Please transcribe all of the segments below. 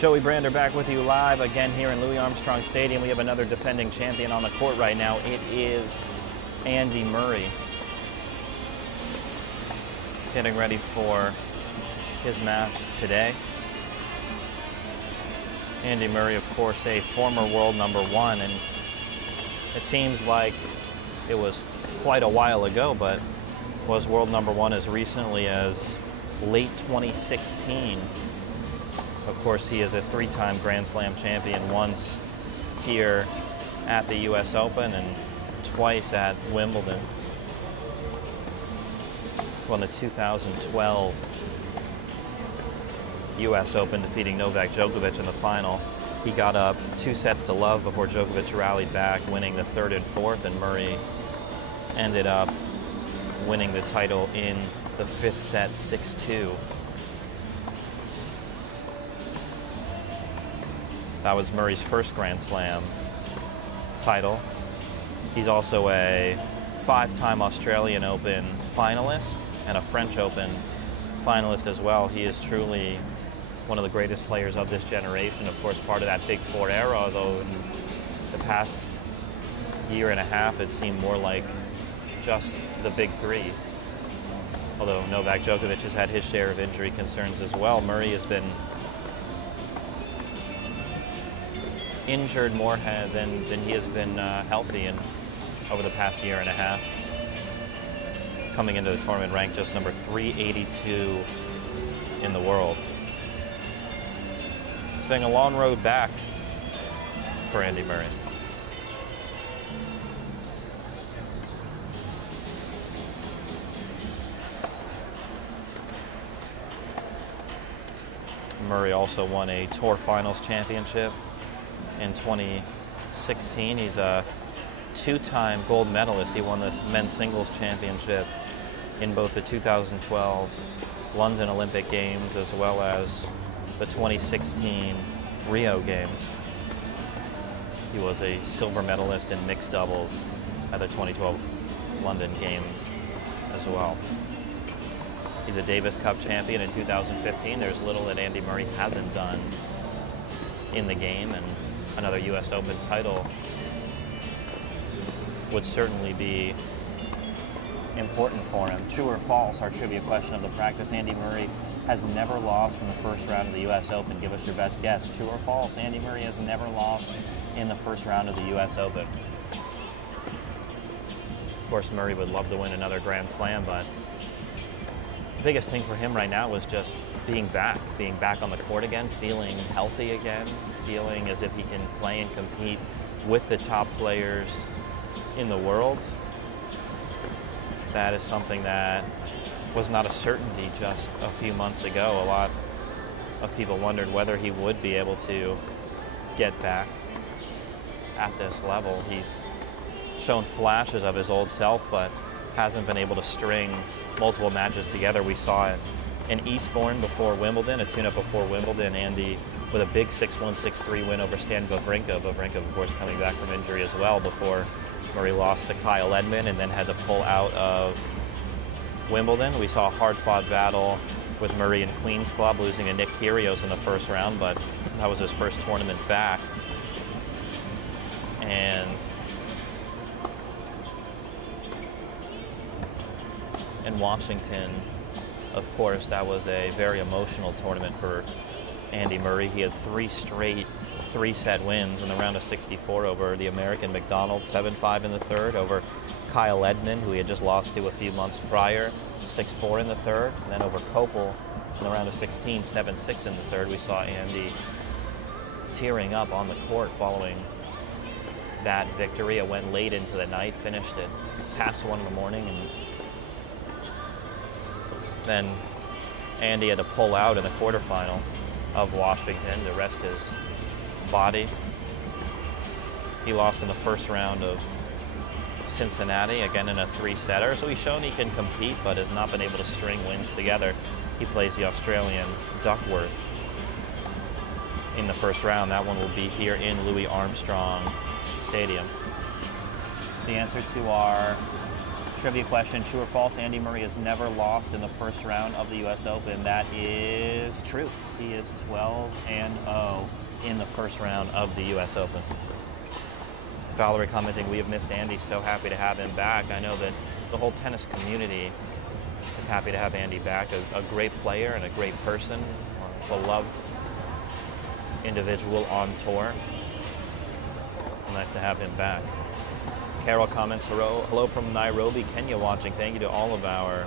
Joey Brander back with you live again here in Louis Armstrong Stadium. We have another defending champion on the court right now. It is Andy Murray. Getting ready for his match today. Andy Murray, of course, a former world #1, and it seems like it was quite a while ago, but was world #1 as recently as late 2016. Of course, he is a 3-time Grand Slam champion, once here at the US Open and twice at Wimbledon. Won the 2012 US Open, defeating Novak Djokovic in the final. He got up 2-0 before Djokovic rallied back, winning the 3rd and 4th, and Murray ended up winning the title in the 5th set, 6-2. That was Murray's first Grand Slam title. He's also a 5-time Australian Open finalist and a French Open finalist as well. He is truly one of the greatest players of this generation. Of course, part of that Big Four era, although in the past year and a half, it seemed more like just the Big Three. Although Novak Djokovic has had his share of injury concerns as well, Murray has been injured more than he has been healthy over the past year and a half. Coming into the tournament ranked just number 382 in the world. It's been a long road back for Andy Murray. Murray also won a Tour Finals championship in 2016. He's a 2-time gold medalist. He won the men's singles championship in both the 2012 London Olympic Games as well as the 2016 Rio Games. He was a silver medalist in mixed doubles at the 2012 London Games as well. He's a Davis Cup champion in 2015. There's little that Andy Murray hasn't done in the game, and another US Open title would certainly be important for him. True or false, our trivia question of the practice. Andy Murray has never lost in the first round of the US Open. Give us your best guess. True or false, Andy Murray has never lost in the first round of the US Open. Of course, Murray would love to win another Grand Slam, but the biggest thing for him right now was just being back on the court again, feeling healthy again, feeling as if he can play and compete with the top players in the world. That is something that was not a certainty just a few months ago. A lot of people wondered whether he would be able to get back at this level. He's shown flashes of his old self, but hasn't been able to string multiple matches together. We saw it in Eastbourne before Wimbledon, a tune-up before Wimbledon. Andy with a big 6-1, 6-3 win over Stan Wawrinka. Wawrinka, of course, coming back from injury as well before Murray lost to Kyle Edmund and then had to pull out of Wimbledon. We saw a hard-fought battle with Murray and Queen's Club, losing to Nick Kyrgios in the first round, but that was his first tournament back. And in Washington, of course, that was a very emotional tournament for Andy Murray. He had 3 straight 3-set wins in the round of 64 over the American McDonald, 7-5 in the third, over Kyle Edmund, who he had just lost to a few months prior, 6-4 in the third, and then over Kopel in the round of 16, 7-6 in the third. We saw Andy tearing up on the court following that victory. It went late into the night, finished at past 1 in the morning, and then Andy had to pull out in the quarterfinal of Washington to rest his body. He lost in the first round of Cincinnati, again in a 3-setter. So he's shown he can compete, but has not been able to string wins together. He plays the Australian Duckworth in the first round. That one will be here in Louis Armstrong Stadium. The answer to our Trivia question, true or false, Andy Murray has never lost in the first round of the U.S. Open. That is true. He is 12-0 in the first round of the U.S. Open. Valerie commenting, we have missed Andy, so happy to have him back. I know that the whole tennis community is happy to have Andy back. A great player and a great person, a beloved individual on tour. Nice to have him back. Carol comments, hello from Nairobi, Kenya watching. Thank you to all of our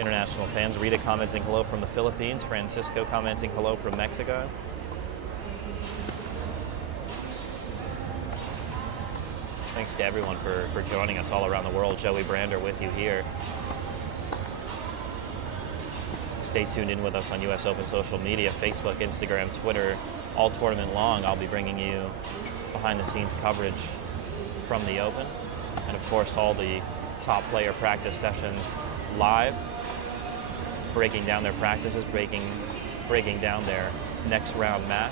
international fans. Rita commenting hello from the Philippines. Francisco commenting hello from Mexico. Thanks to everyone for joining us all around the world. Joey Brander with you here. Stay tuned in with us on US Open social media, Facebook, Instagram, Twitter, all tournament long. I'll be bringing you behind-the-scenes coverage from the Open, and of course all the top player practice sessions live, breaking down their practices, breaking down their next round match.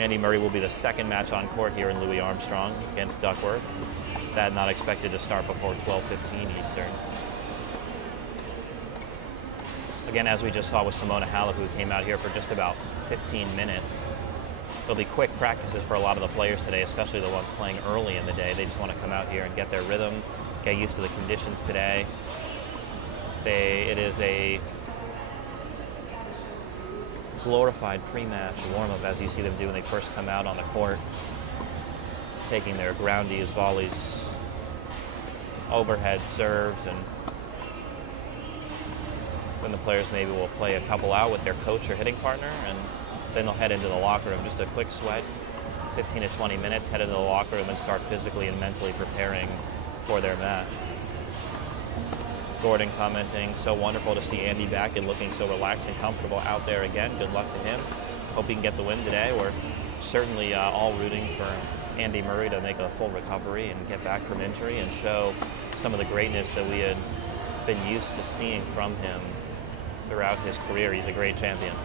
Andy Murray will be the second match on court here in Louis Armstrong against Duckworth. That not expected to start before 12:15 Eastern. Again, as we just saw with Simona Halep, who came out here for just about 15 minutes. There'll be quick practices for a lot of the players today, especially the ones playing early in the day. They just want to come out here and get their rhythm, get used to the conditions today. It is a glorified pre-match warm-up, as you see them do when they first come out on the court, taking their groundies, volleys, overhead serves, and then the players maybe will play a couple out with their coach or hitting partner, and then they'll head into the locker room. Just a quick sweat, 15 to 20 minutes, head into the locker room and start physically and mentally preparing for their match. Gordon commenting, so wonderful to see Andy back and looking so relaxed and comfortable out there again. Good luck to him. Hope he can get the win today. We're certainly all rooting for Andy Murray to make a full recovery and get back from injury and show some of the greatness that we had been used to seeing from him throughout his career. He's a great champion.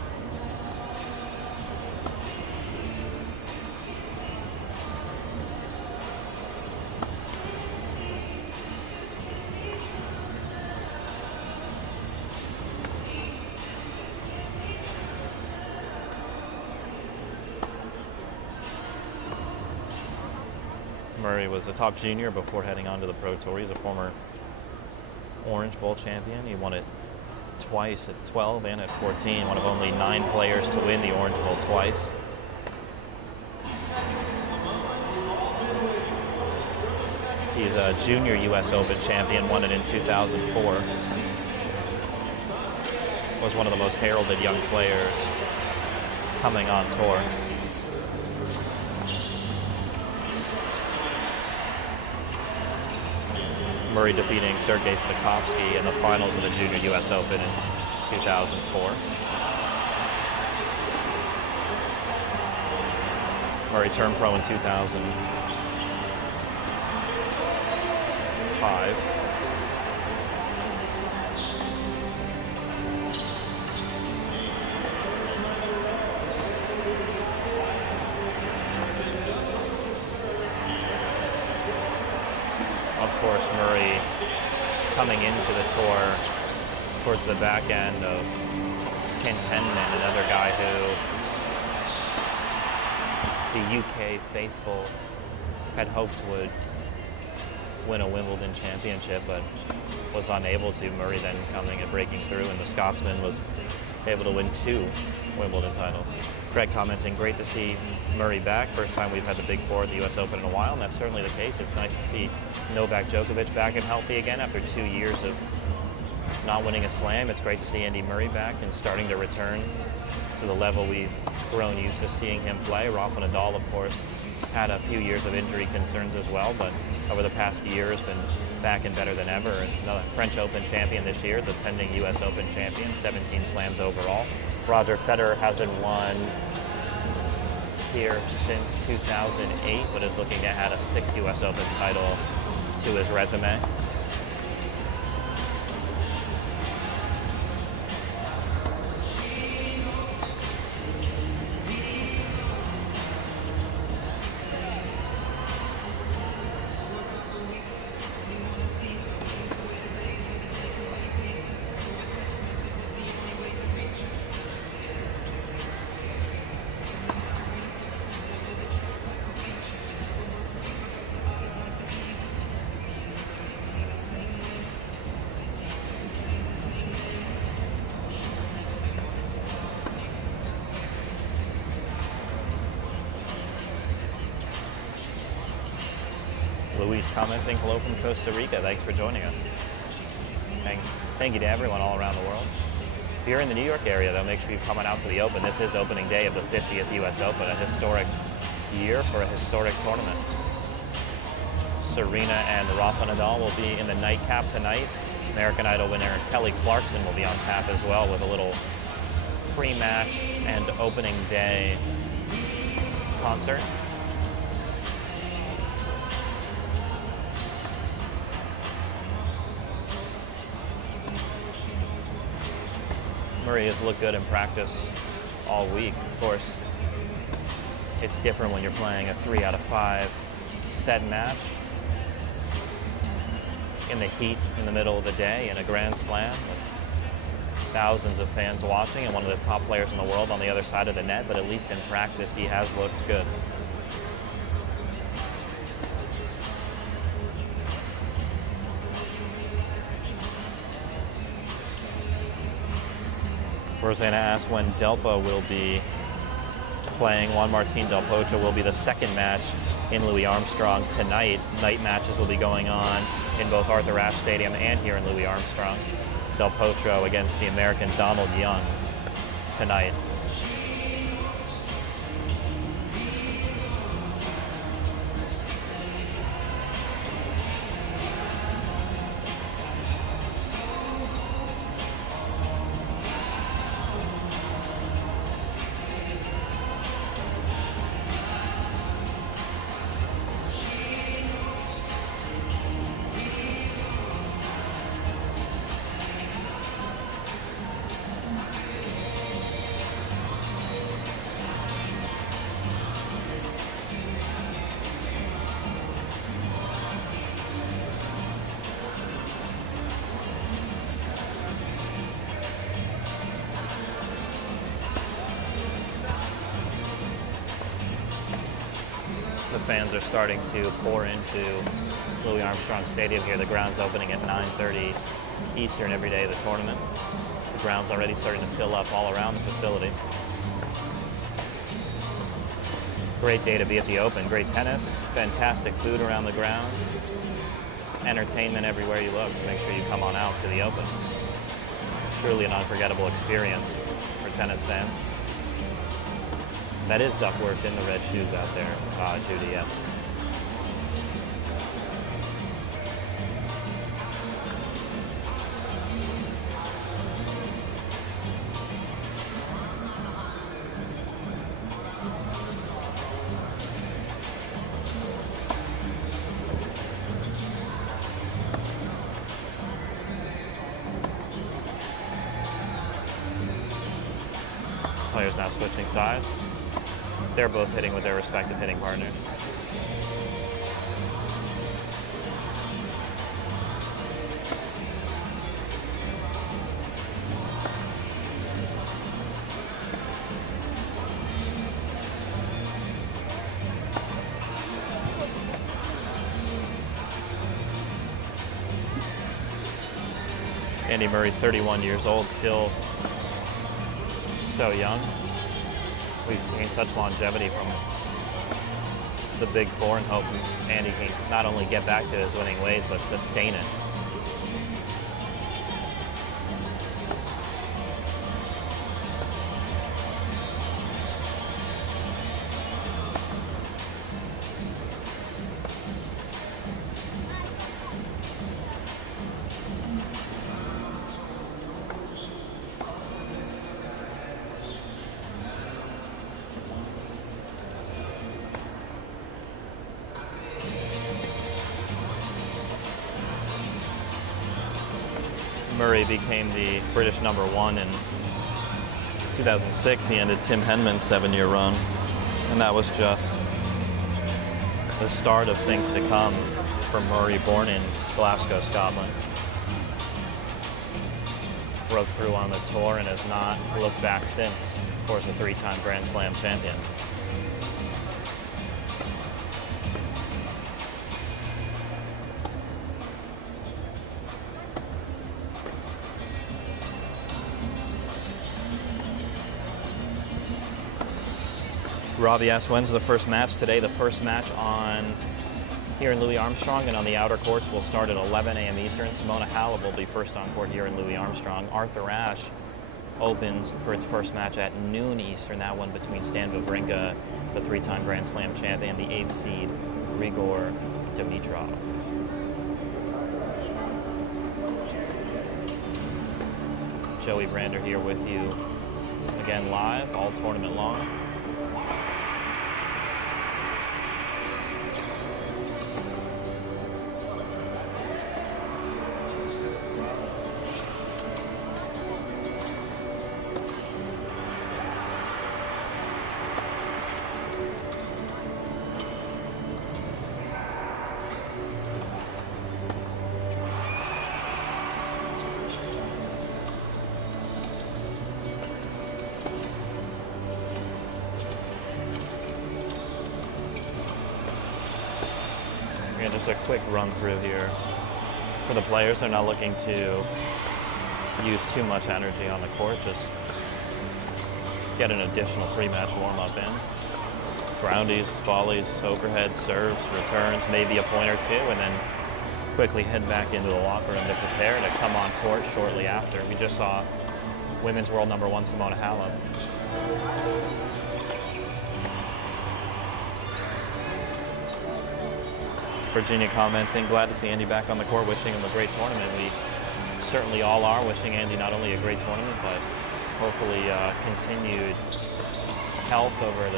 Murray was a top junior before heading on to the Pro Tour. He's a former Orange Bowl champion. He won it twice at 12 and at 14, one of only 9 players to win the Orange Bowl twice. He's a junior U.S. Open champion, won it in 2004. Was one of the most heralded young players coming on tour. Murray defeating Sergei Stakhovsky in the finals of the Junior U.S. Open in 2004. Murray turned pro in 2005. Of course, Murray coming into the tour towards the back end of Ken Henman, another guy who the UK faithful had hoped would win a Wimbledon championship, but was unable to. Murray then coming and breaking through, and the Scotsman was able to win 2 Wimbledon titles. Craig commenting, great to see Murray back. First time we've had the Big Four at the U.S. Open in a while, and that's certainly the case. It's nice to see Novak Djokovic back and healthy again after 2 years of not winning a slam. It's great to see Andy Murray back and starting to return to the level we've grown used to seeing him play. Rafa Nadal, of course, had a few years of injury concerns as well, but over the past year has been back and better than ever. Another French Open champion this year, the defending U.S. Open champion, 17 slams overall. Roger Federer hasn't won here since 2008, but is looking to add a 6th U.S. Open title to his resume. Luis commenting, hello from Costa Rica. Thanks for joining us. Thank you to everyone all around the world. If you're in the New York area, though, make sure you're coming out to the Open. This is opening day of the 50th U.S. Open, a historic year for a historic tournament. Serena and Rafa Nadal will be in the nightcap tonight. American Idol winner Kelly Clarkson will be on tap as well with a little pre-match and opening day concert. Murray has looked good in practice all week. Of course, it's different when you're playing a 3 out of 5 set match in the heat in the middle of the day in a Grand Slam with thousands of fans watching and one of the top players in the world on the other side of the net, but at least in practice he has looked good. Rosanna asks when Delpo will be playing. Juan Martín del Potro will be the second match in Louis Armstrong tonight. Night matches will be going on in both Arthur Ashe Stadium and here in Louis Armstrong. Del Potro against the American Donald Young tonight. Fans are starting to pour into Louis Armstrong Stadium here. The ground's opening at 9:30 Eastern every day of the tournament. The ground's already starting to fill up all around the facility. Great day to be at the Open. Great tennis, fantastic food around the ground, entertainment everywhere you look. So make sure you come on out to the Open. Truly an unforgettable experience for tennis fans. That is Duckworth in the red shoes out there, Judy, yeah. Players now switching sides. They're both hitting with their respective hitting partners. Andy Murray, 31 years old, still so young. We've seen such longevity from the Big Four and hope Andy can not only get back to his winning ways, but sustain it. Murray became the British #1 in 2006. He ended Tim Henman's 7-year run, and that was just the start of things to come for Murray, born in Glasgow, Scotland. Broke through on the tour and has not looked back since. Of course, a 3-time Grand Slam champion. Ravi asks, when's the first match today? The first match on here in Louis Armstrong, and on the outer courts will start at 11 a.m. Eastern. Simona Halep will be first on court here in Louis Armstrong. Arthur Ashe opens for its first match at noon Eastern, that one between Stan Wawrinka, the three-time Grand Slam champ, and the 8th seed, Grigor Dimitrov. Joey Brander here with you again live, all tournament long. Just a quick run through here. For the players, they're not looking to use too much energy on the court, just get an additional pre-match warm-up in. Groundies, volleys, overhead, serves, returns, maybe a point or two, and then quickly head back into the locker room to prepare to come on court shortly after. We just saw women's world number 1 Simona Halep. Virginia commenting, glad to see Andy back on the court, wishing him a great tournament. We certainly all are wishing Andy not only a great tournament, but hopefully continued health over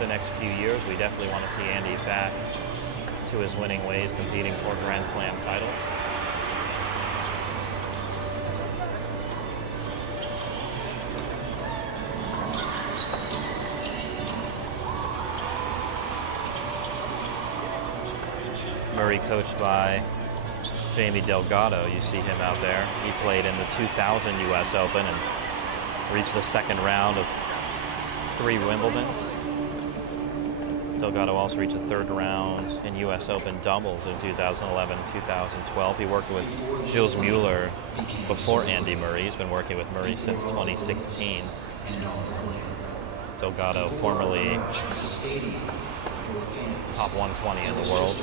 the next few years. We definitely want to see Andy back to his winning ways, competing for Grand Slam titles. Murray coached by Jamie Delgado. You see him out there. He played in the 2000 U.S. Open and reached the second round of 3 Wimbledons. Delgado also reached the third round in U.S. Open doubles in 2011, 2012. He worked with Gilles Mueller before Andy Murray. He's been working with Murray since 2016. Delgado, formerly top 120 in the world.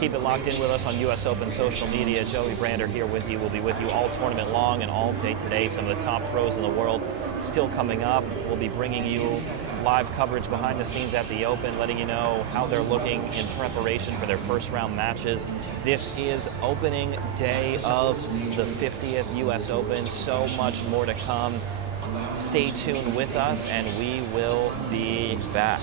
Keep it locked in with us on U.S. Open social media. Joey Brander here with you. We'll be with you all tournament long and all day today. Some of the top pros in the world still coming up. We'll be bringing you live coverage behind the scenes at the Open, letting you know how they're looking in preparation for their first round matches. This is opening day of the 50th U.S. Open. So much more to come. Stay tuned with us, and we will be back.